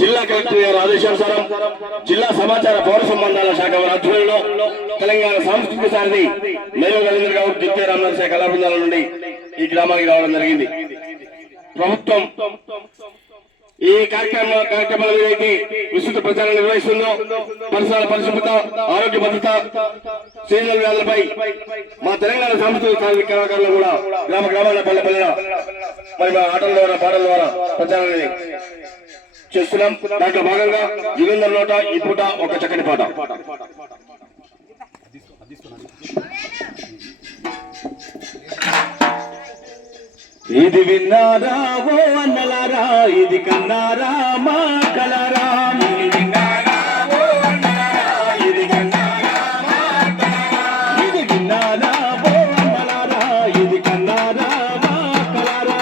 జిల్లా కలెక్టర్ గారి ఆదేశానుసారం జిల్లా సమాచార పౌర సంబంధాల శాఖ వారి ఆధ్వర్యంలో తెలంగాణ సాంస్కృతిక సారథి మేరు రవీంద్ర గౌడ్ ద్వితీయ రామనాథ శాఖ కళా బృందాల నుండి ఈ గ్రామానికి రావడం జరిగింది. ప్రభుత్వం ఈ కార్యక్రమాల మీద అయితే విస్తృత ప్రచారం నిర్వహిస్తుందో పరిసరాల పరిశుభ్రత, ఆరోగ్య భద్రత, సీజనల్ వ్యాధులపై మా తెలంగాణ సాంస్కృతిక సారథి కళాకారులు కూడా గ్రామ గ్రామాల పల్లె మరి మా ఆటల ద్వారా పాటల ద్వారా ప్రచారాన్ని చేస్తున్నాం. దాంట్లో భాగంగా యుగంధర్ నోట ఈ పూట ఒక చక్కని పాట. ఇది విన్నారా ఓ అన్నలారా, ఇది కన్నారా మా కలరా, ఇది విన్నారా ఓ అన్నలారా, ఇది కన్నారా మా కలరా, ఇది విన్నారా ఓ అన్నలారా, ఇది కన్నారా మా కలరా,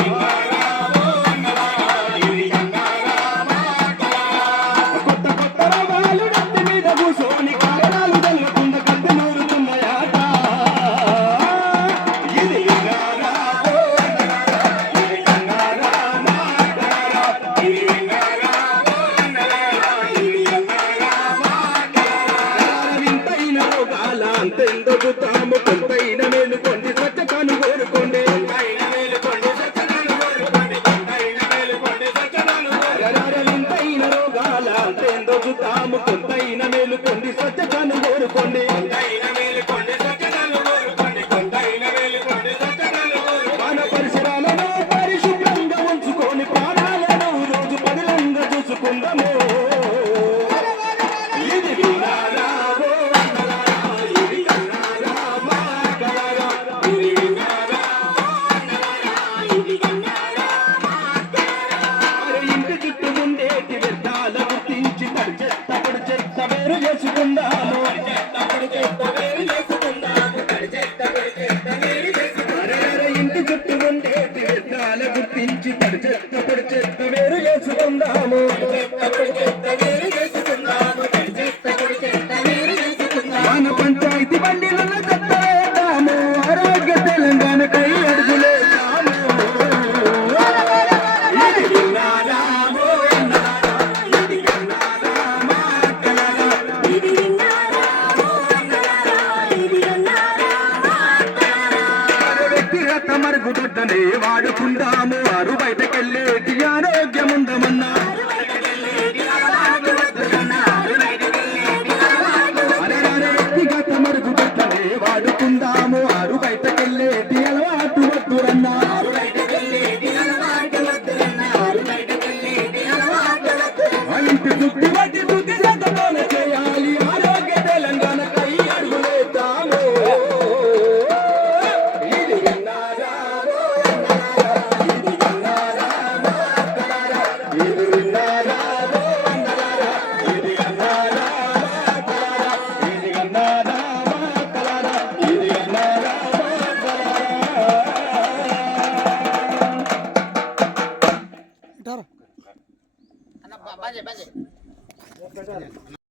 విన్నారా ఓ అన్నలారా, ఇది కన్నారా మా కలరా. కొత్త కొత్త రాగాలు నెత్తి మీద కూసోని కారణాలు తెలవకుండా కత్తి నూరుతున్నాయాట. ఇది విన్నారా అంతెందుకు తాము కొంతైన మేలుకోండి, స్వచ్ఛతను కోరుకోండి, వింతైన రోగాల అంతెందుకు తాము కొంతైన మేలుకోండి.